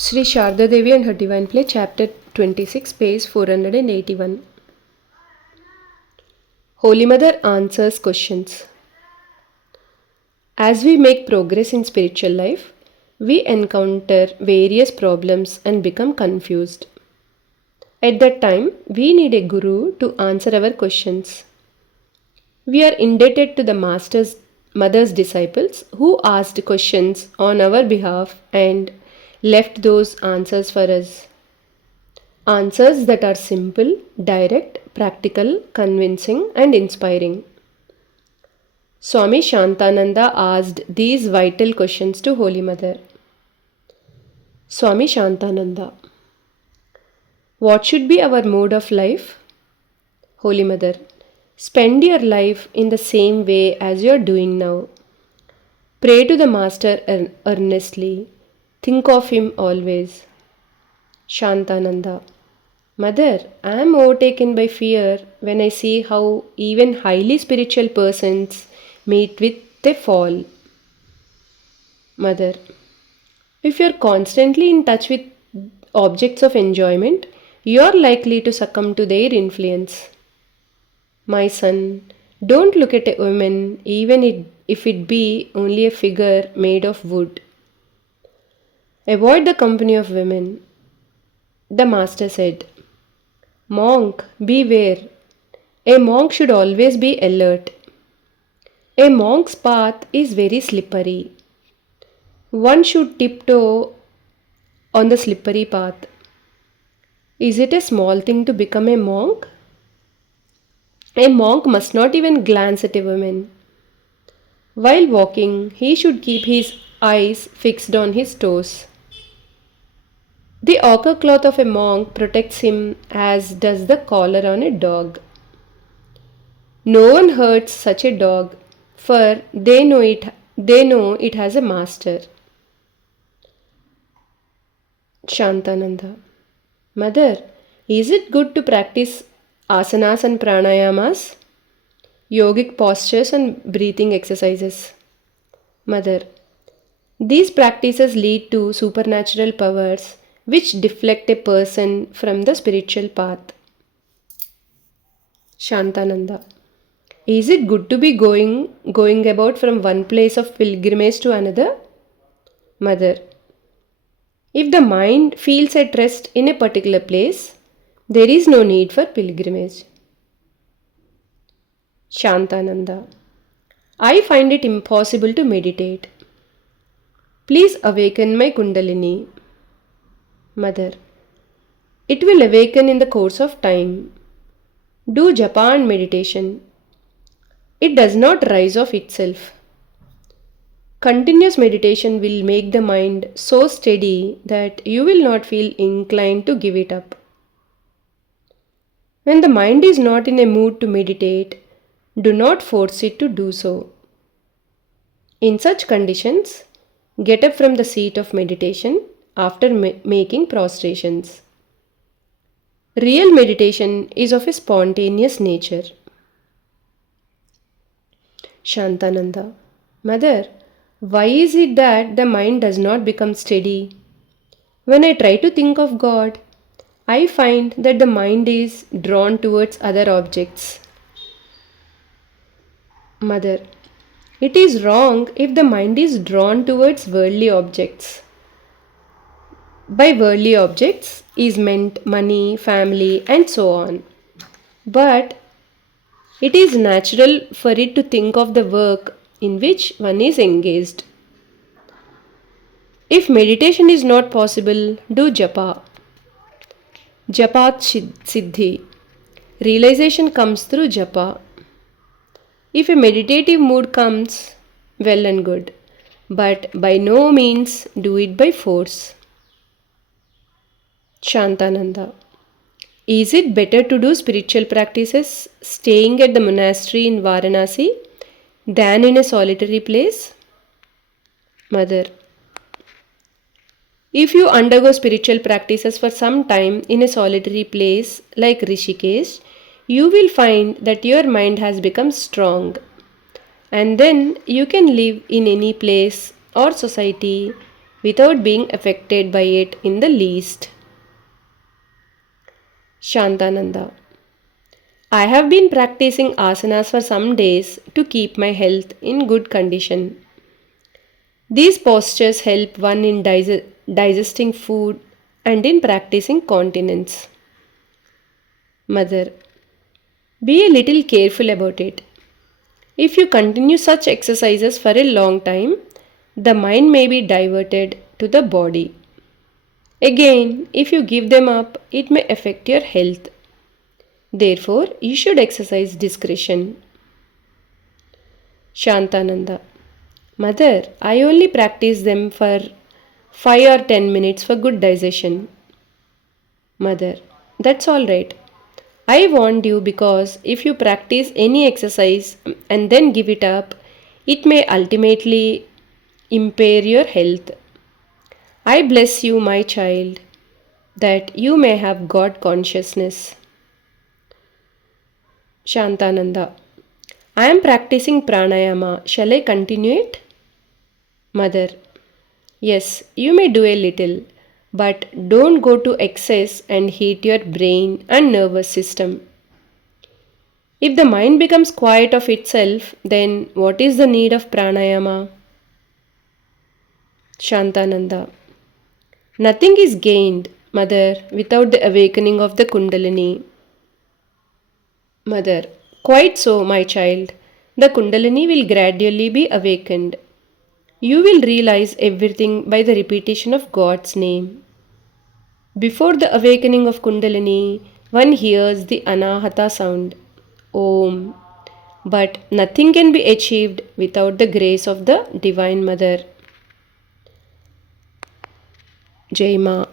Sri Sharda Devi and her Divine Play, Chapter 26, page 481. Holy Mother answers questions. As we make progress in spiritual life, we encounter various problems and become confused. At that time, we need a guru to answer our questions. We are indebted to the Mother's disciples who asked questions on our behalf and left those answers for us. Answers that are simple, direct, practical, convincing, and inspiring. Swami Shantananda asked these vital questions to Holy Mother. Swami Shantananda: what should be our mode of life? Holy Mother: spend your life in the same way as you are doing now. Pray to the Master earnestly. Think of him always. Shantananda: Mother, I am overtaken by fear when I see how even highly spiritual persons meet with a fall. Mother: if you are constantly in touch with objects of enjoyment, you are likely to succumb to their influence. My son, don't look at a woman even if it be only a figure made of wood. Avoid the company of women. The Master said, Monk, beware. A monk should always be alert. A monk's path is very slippery. One should tiptoe on the slippery path. Is it a small thing to become a monk? A monk must not even glance at a woman. While walking, he should keep his eyes fixed on his toes. The ochre cloth of a monk protects him as does the collar on a dog. No one hurts such a dog, for they know it has a master. Shantananda: Mother, is it good to practice asanas and pranayamas, yogic postures and breathing exercises? Mother: these practices lead to supernatural powers which deflect a person from the spiritual path. Shantananda: is it good to be going about from one place of pilgrimage to another? Mother: if the mind feels at rest in a particular place, there is no need for pilgrimage. Shantananda: I find it impossible to meditate. Please awaken my Kundalini. Mother: it will awaken in the course of time. Do japa and meditation. It does not rise of itself. Continuous meditation will make the mind so steady that you will not feel inclined to give it up. When the mind is not in a mood to meditate, do not force it to do so. In such conditions, get up from the seat of meditation after making prostrations. Real meditation is of a spontaneous nature. Shantananda: Mother, why is it that the mind does not become steady? When I try to think of God, I find that the mind is drawn towards other objects. Mother: it is wrong if the mind is drawn towards worldly objects. By worldly objects is meant money, family, and so on. But it is natural for it to think of the work in which one is engaged. If meditation is not possible, do japa. Japat siddhi. Realization comes through japa. If a meditative mood comes, well and good, but by no means do it by force. Shantananda: is it better to do spiritual practices staying at the monastery in Varanasi than in a solitary place? Mother: if you undergo spiritual practices for some time in a solitary place like Rishikesh, you will find that your mind has become strong, and then you can live in any place or society without being affected by it in the least. Shantananda. I have been practicing asanas for some days to keep my health in good condition. These postures help one in digesting food and in practicing continence. Mother, be a little careful about it. If you continue such exercises for a long time, the mind may be diverted to the body. Again, if you give them up, it may affect your health. Therefore, you should exercise discretion. Shantananda. Mother, I only practice them for 5 or 10 minutes for good digestion. Mother, that's alright. I warned you because if you practice any exercise and then give it up, it may ultimately impair your health. I bless you, my child, that you may have God consciousness. Shantananda. I am practicing pranayama. Shall I continue it? Mother. Yes, you may do a little, but don't go to excess and heat your brain and nervous system. If the mind becomes quiet of itself, then what is the need of pranayama? Shantananda. Nothing is gained, Mother, without the awakening of the Kundalini. Mother. Quite so, my child. The Kundalini will gradually be awakened. You will realize everything by the repetition of God's name. Before the awakening of Kundalini, one hears the Anahata sound, Om. But nothing can be achieved without the grace of the Divine Mother. Jai Ma.